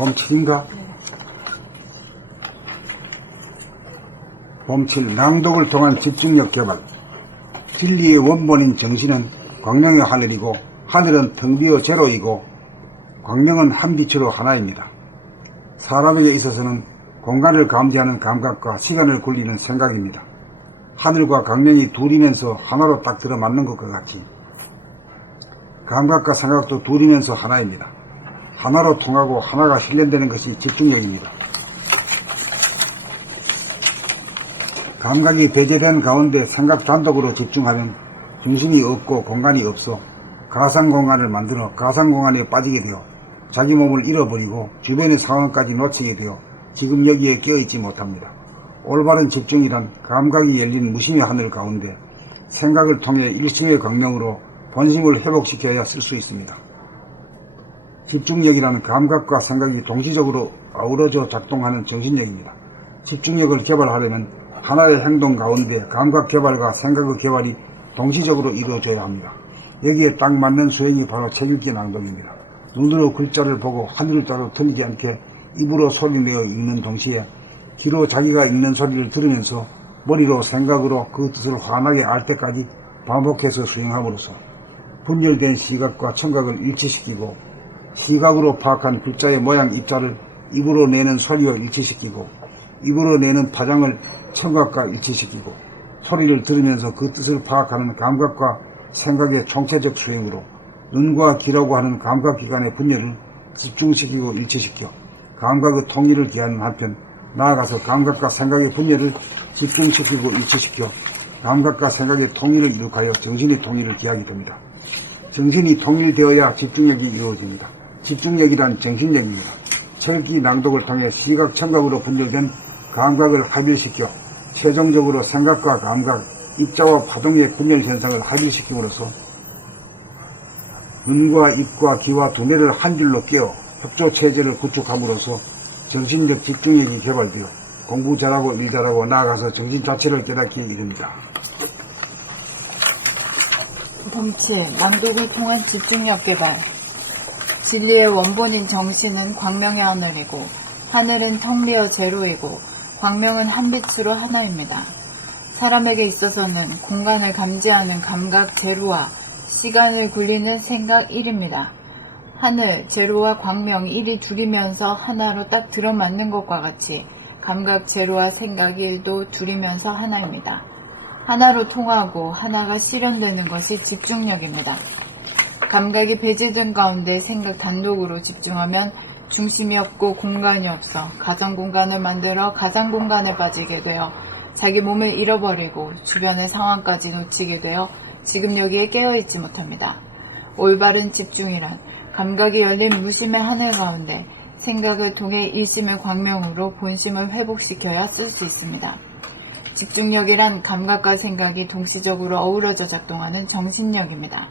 봄7인가? 봄7 낭독을 통한 집중력 개발. 진리의 원본인 정신은 광명의 하늘이고 하늘은 텅 비어 제로이고 광명은 한 빛으로 하나입니다. 사람에게 있어서는 공간을 감지하는 감각과 시간을 굴리는 생각입니다. 하늘과 광명이 둘이면서 하나로 딱 들어맞는 것과 같이 감각과 생각도 둘이면서 하나입니다. 하나로 통하고 하나가 실현되는 것이 집중력입니다. 감각이 배제된 가운데 생각 단독으로 집중하면 중심이 없고 공간이 없어 가상공간을 만들어 가상공간에 빠지게 되어 자기 몸을 잃어버리고 주변의 상황까지 놓치게 되어 지금 여기에 깨어있지 못합니다. 올바른 집중이란 감각이 열린 무심의 하늘 가운데 생각을 통해 일심의 광명으로 본심을 회복시켜야 쓸 수 있습니다. 집중력이란 감각과 생각이 동시적으로 어우러져 작동하는 정신력입니다. 집중력을 개발하려면 하나의 행동 가운데 감각 개발과 생각의 개발이 동시적으로 이루어져야 합니다. 여기에 딱 맞는 수행이 바로 책읽기 낭독입니다. 눈으로 글자를 보고 하늘을 따로 틀리지 않게 입으로 소리내어 읽는 동시에 귀로 자기가 읽는 소리를 들으면서 머리로 생각으로 그 뜻을 환하게 알 때까지 반복해서 수행함으로써 분열된 시각과 청각을 일치시키고 시각으로 파악한 글자의 모양 입자를 입으로 내는 소리와 일치시키고 입으로 내는 파장을 청각과 일치시키고 소리를 들으면서 그 뜻을 파악하는 감각과 생각의 총체적 수행으로 눈과 귀라고 하는 감각기관의 분열을 집중시키고 일치시켜 감각의 통일을 기하는 한편 나아가서 감각과 생각의 분열을 집중시키고 일치시켜 감각과 생각의 통일을 이룩하여 정신의 통일을 기하게 됩니다. 정신이 통일되어야 집중력이 이루어집니다. 집중력이란 정신력입니다. 철기 낭독을 통해 시각, 청각으로 분열된 감각을 합일시켜 최종적으로 생각과 감각, 입자와 파동의 분열 현상을 합일시킴으로써 눈과 입과 귀와 두뇌를 한 줄로 깨어 협조체제를 구축함으로써 정신적 집중력이 개발되어 공부 잘하고 일 잘하고 나아가서 정신 자체를 깨닫기에 이릅니다. 봄7 낭독을 통한 집중력 개발. 진리의 원본인 정신은 광명의 하늘이고 하늘은 텅 비어 제로이고 광명은 한 빛으로 하나입니다. 사람에게 있어서는 공간을 감지하는 감각 제로와 시간을 굴리는 생각 1입니다. 하늘, 제로와 광명 1이 둘이면서 하나로 딱 들어맞는 것과 같이 감각 제로와 생각 1도 둘이면서 하나입니다. 하나로 통하고 하나가 실현되는 것이 집중력입니다. 감각이 배제된 가운데 생각 단독으로 집중하면 중심이 없고 공간이 없어 가상공간을 만들어 가상공간에 빠지게 되어 자기 몸을 잃어버리고 주변의 상황까지 놓치게 되어 지금 여기에 깨어있지 못합니다. 올바른 집중이란 감각이 열린 무심의 하늘 가운데 생각을 통해 일심의 광명으로 본심을 회복시켜야 쓸 수 있습니다. 집중력이란 감각과 생각이 동시적으로 어우러져 작동하는 정신력입니다.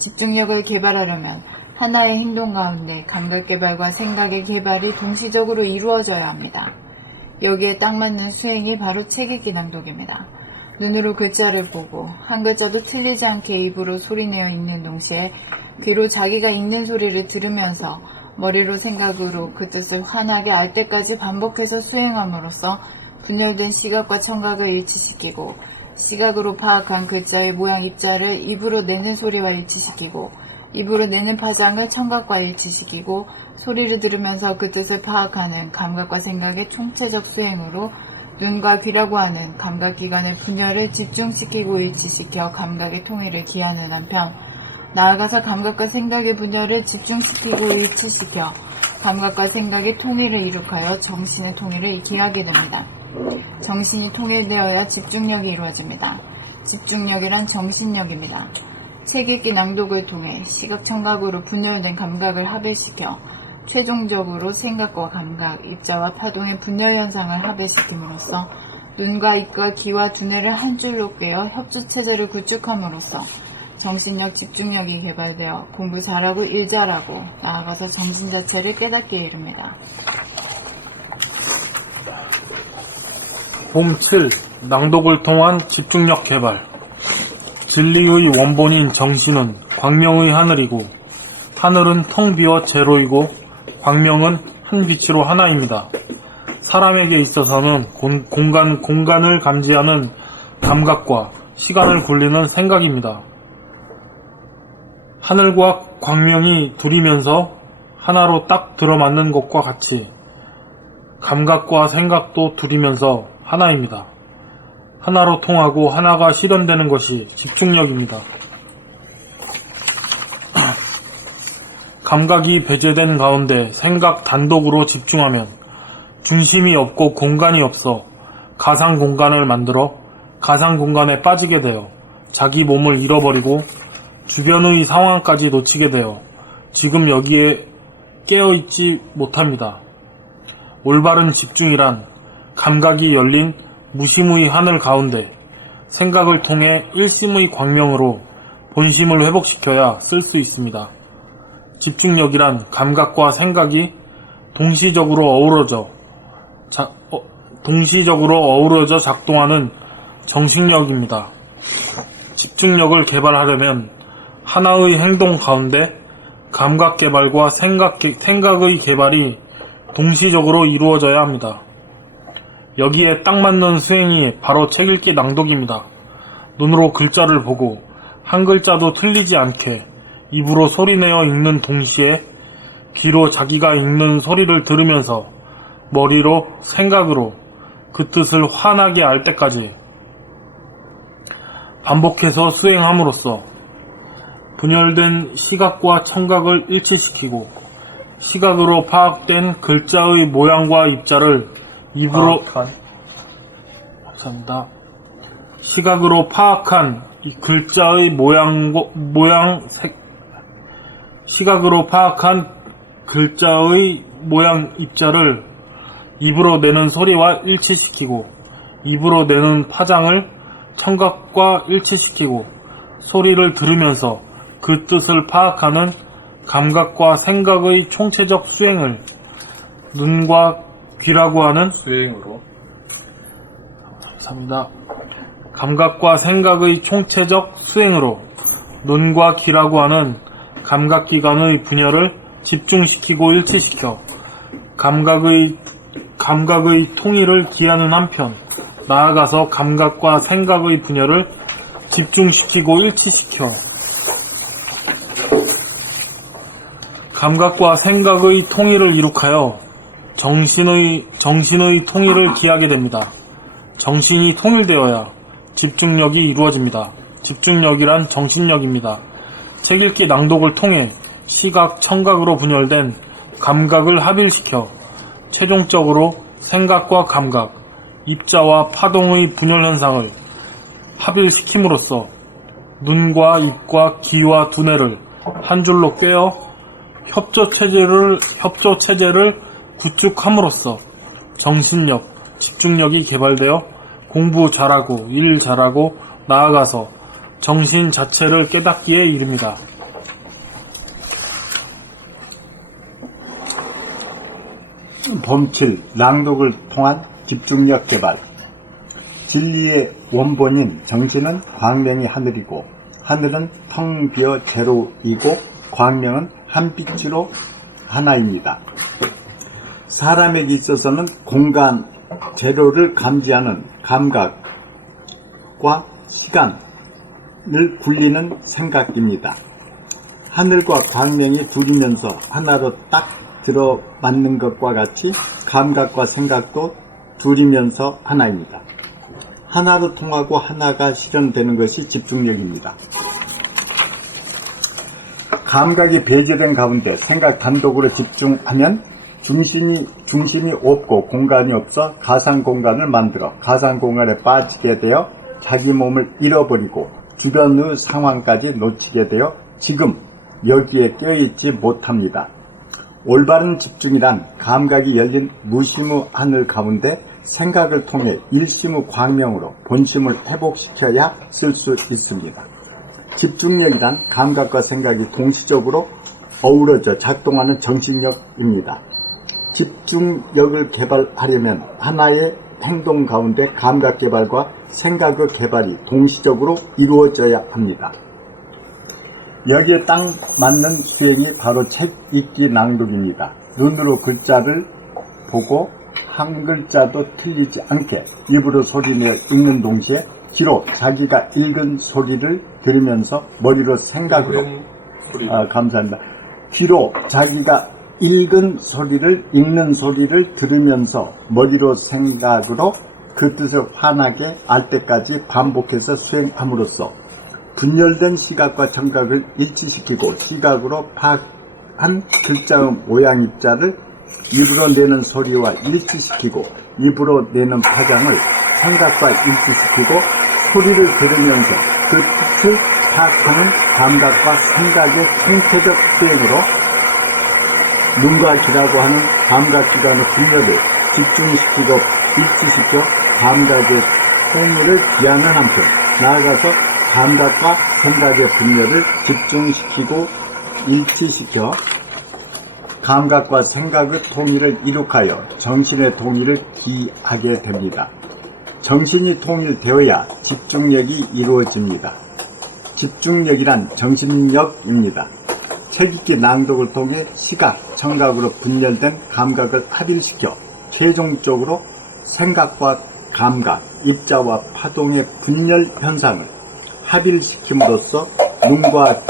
집중력을 개발하려면 하나의 행동 가운데 감각 개발과 생각의 개발이 동시적으로 이루어져야 합니다. 여기에 딱 맞는 수행이 바로 책읽기 낭독입니다. 눈으로 글자를 보고 한 글자도 틀리지 않게 입으로 소리내어 읽는 동시에 귀로 자기가 읽는 소리를 들으면서 머리로 생각으로 그 뜻을 환하게 알 때까지 반복해서 수행함으로써 분열된 시각과 청각을 일치시키고 시각으로 파악한 글자의 모양 입자를 입으로 내는 소리와 일치시키고 입으로 내는 파장을 청각과 일치시키고 소리를 들으면서 그 뜻을 파악하는 감각과 생각의 총체적 수행으로 눈과 귀라고 하는 감각기관의 분열을 집중시키고 일치시켜 감각의 통일을 기하는 한편 나아가서 감각과 생각의 분열을 집중시키고 일치시켜 감각과 생각의 통일을 이룩하여 정신의 통일을 기하게 됩니다. 정신이 통일되어야 집중력이 이루어집니다. 집중력이란 정신력입니다. 책읽기 낭독을 통해 시각청각으로 분열된 감각을 합일시켜 최종적으로 생각과 감각, 입자와 파동의 분열 현상을 합일시킴으로써 눈과 입과 귀와 두뇌를 한 줄로 꿰어 협조체제를 구축함으로써 정신력, 집중력이 개발되어 공부 잘하고 일 잘하고 나아가서 정신 자체를 깨닫게 이릅니다. 봄7 낭독을 통한 집중력 개발. 진리의 원본인 정신은 광명의 하늘이고 하늘은 텅 비어 제로이고 광명은 한 빛으로 하나입니다. 사람에게 있어서는 공간을 감지하는 감각과 시간을 굴리는 생각입니다. 하늘과 광명이 둘이면서 하나로 딱 들어맞는 것과 같이 감각과 생각도 둘이면서 하나입니다. 하나로 통하고 하나가 실현되는 것이 집중력입니다. 감각이 배제된 가운데 생각 단독으로 집중하면 중심이 없고 공간이 없어 가상 공간을 만들어 가상 공간에 빠지게 되어 자기 몸을 잃어버리고 주변의 상황까지 놓치게 되어 지금 여기에 깨어있지 못합니다. 올바른 집중이란 감각이 열린 무심의 하늘 가운데 생각을 통해 일심의 광명으로 본심을 회복시켜야 쓸 수 있습니다. 집중력이란 감각과 생각이 동시적으로 어우러져 작동하는 정신력입니다. 집중력을 개발하려면 하나의 행동 가운데 감각 개발과 생각의 개발이 동시적으로 이루어져야 합니다. 여기에 딱 맞는 수행이 바로 책 읽기 낭독입니다. 눈으로 글자를 보고 한 글자도 틀리지 않게 입으로 소리내어 읽는 동시에 귀로 자기가 읽는 소리를 들으면서 머리로 생각으로 그 뜻을 환하게 알 때까지 반복해서 수행함으로써 분열된 시각과 청각을 일치시키고 시각으로 파악된 글자의 모양과 입자를 입으로 시각으로 파악한 이 글자의 시각으로 파악한 글자의 모양 입자를 입으로 내는 소리와 일치시키고 입으로 내는 파장을 청각과 일치시키고 소리를 들으면서 그 뜻을 파악하는 감각과 생각의 총체적 수행을 눈과 귀라고 하는 수행으로 감각과 생각의 총체적 수행으로 눈과 귀라고 하는 감각기관의 분열을 집중시키고 일치시켜 감각의 통일을 기하는 한편 나아가서 감각과 생각의 분열을 집중시키고 일치시켜 감각과 생각의 통일을 이룩하여 정신의 통일을 기하게 됩니다. 정신이 통일되어야 집중력이 이루어집니다. 집중력이란 정신력입니다. 책 읽기 낭독을 통해 시각, 청각으로 분열된 감각을 합일시켜 최종적으로 생각과 감각, 입자와 파동의 분열 현상을 합일시킴으로써 눈과 입과 귀와 두뇌를 한 줄로 꿰어 협조 체제를 구축함으로써 정신력, 집중력이 개발되어 공부 잘하고 일 잘하고 나아가서 정신 자체를 깨닫기에 이릅니다. 범칠 낭독을 통한 집중력 개발. 진리의 원본인 정신은 광명이 하늘이고 하늘은 텅 비어 제로이고 광명은 한 빛으로 하나입니다. 사람에게 있어서는 공간 제로를 감지하는 감각과 시간을 굴리는 생각입니다. 하늘과 광명이 둘이면서 하나로 딱 들어맞는 것과 같이 감각과 생각도 둘이면서 하나입니다. 하나로 통하고 하나가 실현되는 것이 집중력입니다. 감각이 배제된 가운데 생각 단독으로 집중하면 중심이 없고 공간이 없어 가상 공간을 만들어 가상 공간에 빠지게 되어 자기 몸을 잃어버리고 주변의 상황까지 놓치게 되어 지금 여기에 껴있지 못합니다. 올바른 집중이란 감각이 열린 무심의 하늘 가운데 생각을 통해 일심의 광명으로 본심을 회복시켜야 쓸 수 있습니다. 집중력이란 감각과 생각이 동시적으로 어우러져 작동하는 정신력입니다. 집중력을 개발하려면 하나의 행동 가운데 감각 개발과 생각의 개발이 동시적으로 이루어져야 합니다. 여기에 딱 맞는 수행이 바로 책 읽기 낭독입니다. 눈으로 글자를 보고 한 글자도 틀리지 않게 입으로 소리내어 읽는 동시에 귀로 자기가 읽은 소리를 들으면서 머리로 생각으로 감사합니다. 귀로 자기가 읽은 소리를 읽는 소리를 들으면서 머리로 생각으로 그 뜻을 환하게 알 때까지 반복해서 수행함으로써 분열된 시각과 청각을 일치시키고 시각으로 파악한 글자의 모양 입자를 입으로 내는 소리와 일치시키고 입으로 내는 파장을 생각과 일치시키고 소리를 들으면서 그 뜻을 파악하는 감각과 생각의 총체적 수행으로 눈과 귀라고 하는 감각기관의 분열을 집중시키고 일치시켜 감각의 통일을 기하는 한편 나아가서 감각과 생각의 분열을 집중시키고 일치시켜 감각과 생각의 통일을 이룩하여 정신의 통일을 기하게 됩니다. 정신이 통일되어야 집중력이 이루어집니다. 집중력이란 정신력입니다. 책 읽기 낭독을 통해 시각, 청각으로 분열된 감각을 합일시켜 최종적으로 생각과 감각, 입자와 파동의 분열 현상을 합일시킴으로써 눈과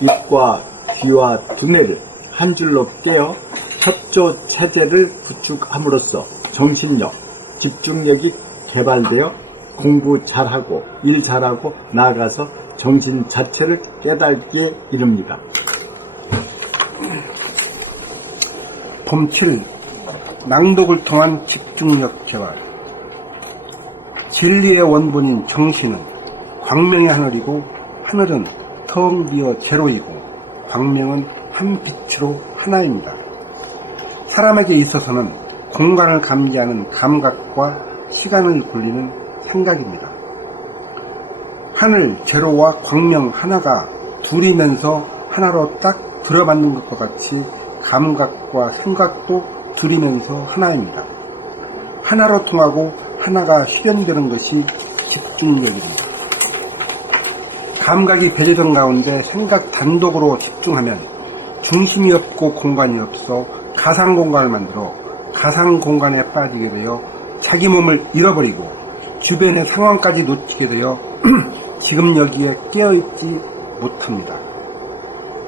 입과 귀와 두뇌를 한 줄로 깨어 협조 체제를 구축함으로써 정신력, 집중력이 개발되어 공부 잘하고 일 잘하고 나아가서 정신 자체를 깨닫기에 이릅니다. 봄 7. 낭독을 통한 집중력 개발. 진리의 원본인 정신은 광명의 하늘이고 하늘은 텅 비어 제로이고 광명은 한 빛으로 하나입니다. 사람에게 있어서는 공간을 감지하는 감각과 시간을 굴리는 생각입니다. 하늘 제로와 광명 하나가 둘이면서 하나로 딱 들어맞는 것과 같이 감각과 생각도 둘이면서 하나입니다. 하나로 통하고 하나가 실현되는 것이 집중력입니다. 감각이 배제된 가운데 생각 단독으로 집중하면 중심이 없고 공간이 없어 가상공간을 만들어 가상공간에 빠지게 되어 자기 몸을 잃어버리고 주변의 상황까지 놓치게 되어 지금 여기에 깨어있지 못합니다.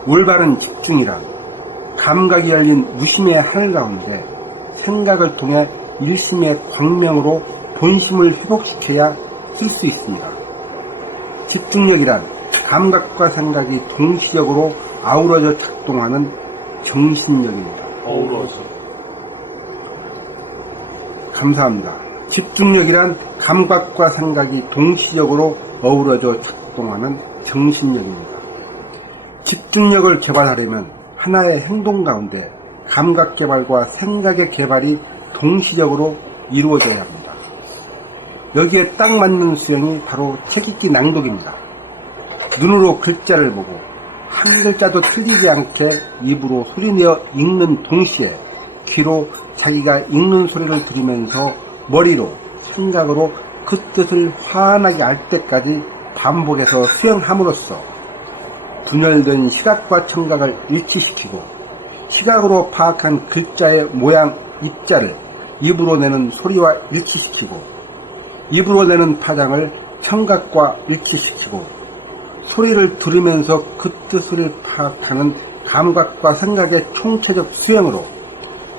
올바른 집중이란 감각이 열린 무심의 하늘 가운데 생각을 통해 일심의 광명으로 본심을 회복시켜야 쓸 수 있습니다. 집중력이란 감각과 생각이 동시적으로 아우러져 작동하는 정신력입니다. 감사합니다. 집중력이란 감각과 생각이 동시적으로 어우러져 작동하는 정신력입니다. 집중력을 개발하려면 하나의 행동 가운데 감각 개발과 생각의 개발이 동시적으로 이루어져야 합니다. 여기에 딱 맞는 수행이 바로 책 읽기 낭독입니다. 눈으로 글자를 보고 한 글자도 틀리지 않게 입으로 소리내어 읽는 동시에 귀로 자기가 읽는 소리를 들으면서 머리로 생각으로 그 뜻을 환하게 알 때까지 반복해서 수행함으로써 분열된 시각과 청각을 일치시키고 시각으로 파악한 글자의 모양 입자를 입으로 내는 소리와 일치시키고 입으로 내는 파장을 청각과 일치시키고 소리를 들으면서 그 뜻을 파악하는 감각과 생각의 총체적 수행으로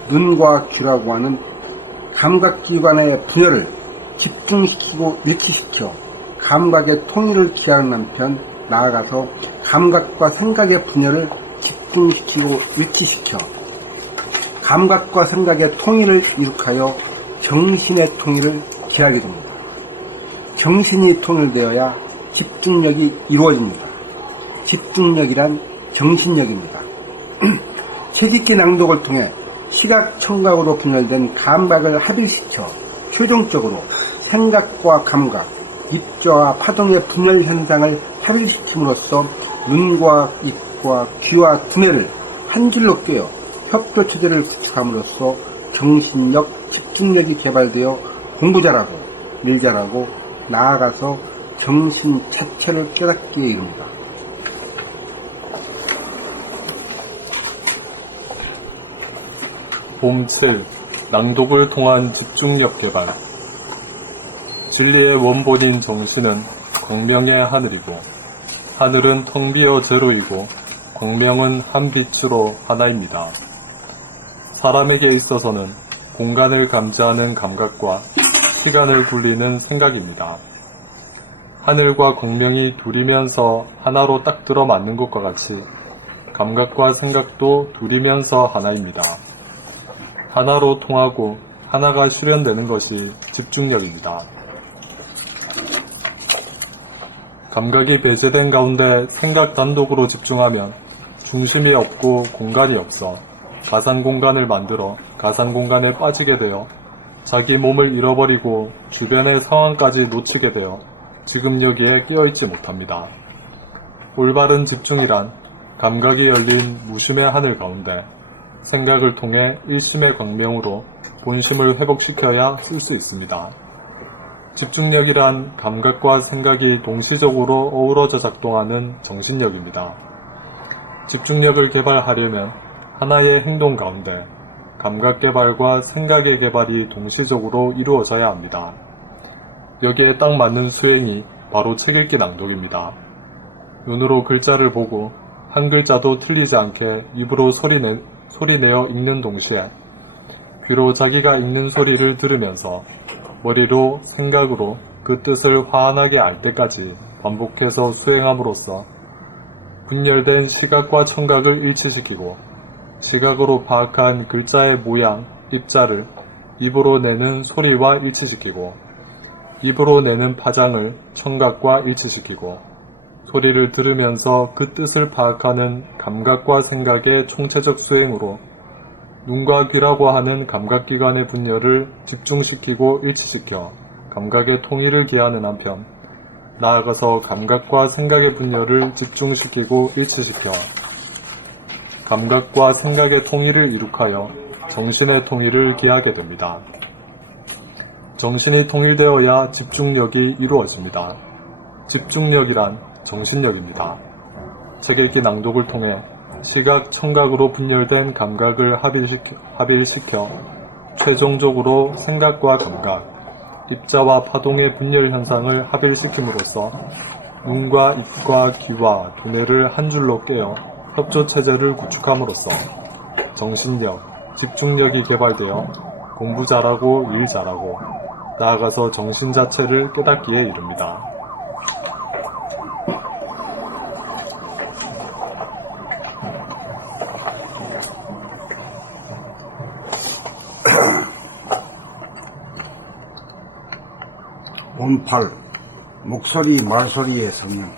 눈과 귀라고 하는 감각기관의 분열을 집중시키고 일치시켜 감각의 통일을 기하는 한편 나아가서 감각과 생각의 분열을 집중시키고 일치시켜 감각과 생각의 통일을 이룩하여 정신의 통일을 기하게 됩니다. 정신이 통일되어야 집중력이 이루어집니다. 집중력이란 정신력입니다. 책 읽기 낭독을 통해 시각, 청각으로 분열된 감각을 합일시켜 최종적으로 생각과 감각, 입자와 파동의 분열 현상을 합일시킴으로써 눈과 입과 귀와 두뇌를 한 줄로 꿰어 협조 체제를 구축함으로써 정신력, 집중력이 개발되어 공부 잘하고 일 잘하고 나아가서 정신 자체를 깨닫기에 이릅니다. 봄 7. 낭독을 통한 집중력 개발. 진리의 원본인 정신은 광명의 하늘이고, 하늘은 텅 비어 제로이고, 광명은 한 빛으로 하나입니다. 사람에게 있어서는 공간을 감지하는 감각과 시간을 굴리는 생각입니다. 하늘과 광명이 둘이면서 하나로 딱 들어맞는 것과 같이 감각과 생각도 둘이면서 하나입니다. 하나로 통하고 하나가 실현되는 것이 집중력입니다. 감각이 배제된 가운데 생각 단독으로 집중하면 중심이 없고 공간이 없어 가상 공간을 만들어 가상 공간에 빠지게 되어 자기 몸을 잃어버리고 주변의 상황까지 놓치게 되어 지금 여기에 끼어있지 못합니다. 올바른 집중이란 감각이 열린 무심의 하늘 가운데 생각을 통해 일심의 광명으로 본심을 회복시켜야 쓸 수 있습니다. 집중력이란 감각과 생각이 동시적으로 어우러져 작동하는 정신력입니다. 집중력을 개발하려면 하나의 행동 가운데 감각 개발과 생각의 개발이 동시적으로 이루어져야 합니다. 여기에 딱 맞는 수행이 바로 책 읽기 낭독입니다. 눈으로 글자를 보고 한 글자도 틀리지 않게 입으로 소리내어 읽는 동시에 귀로 자기가 읽는 소리를 들으면서 머리로 생각으로 그 뜻을 환하게 알 때까지 반복해서 수행함으로써 분열된 시각과 청각을 일치시키고 시각으로 파악한 글자의 모양, 입자를 입으로 내는 소리와 일치시키고 입으로 내는 파장을 청각과 일치시키고 소리를 들으면서 그 뜻을 파악하는 감각과 생각의 총체적 수행으로 눈과 귀라고 하는 감각기관의 분열을 집중시키고 일치시켜 감각의 통일을 기하는 한편 나아가서 감각과 생각의 분열을 집중시키고 일치시켜 감각과 생각의 통일을 이룩하여 정신의 통일을 기하게 됩니다. 정신이 통일되어야 집중력이 이루어집니다. 집중력이란 정신력입니다. 책 읽기 낭독을 통해 시각, 청각으로 분열된 감각을 합일시켜 최종적으로 생각과 감각, 입자와 파동의 분열 현상을 합일시킴으로써 눈과 입과 귀와 두뇌를 한 줄로 깨어 협조체제를 구축함으로써 정신력, 집중력이 개발되어 공부 잘하고 일 잘하고 나아가서 정신 자체를 깨닫기에 이릅니다. 본 8. 목소리, 말소리의 성령.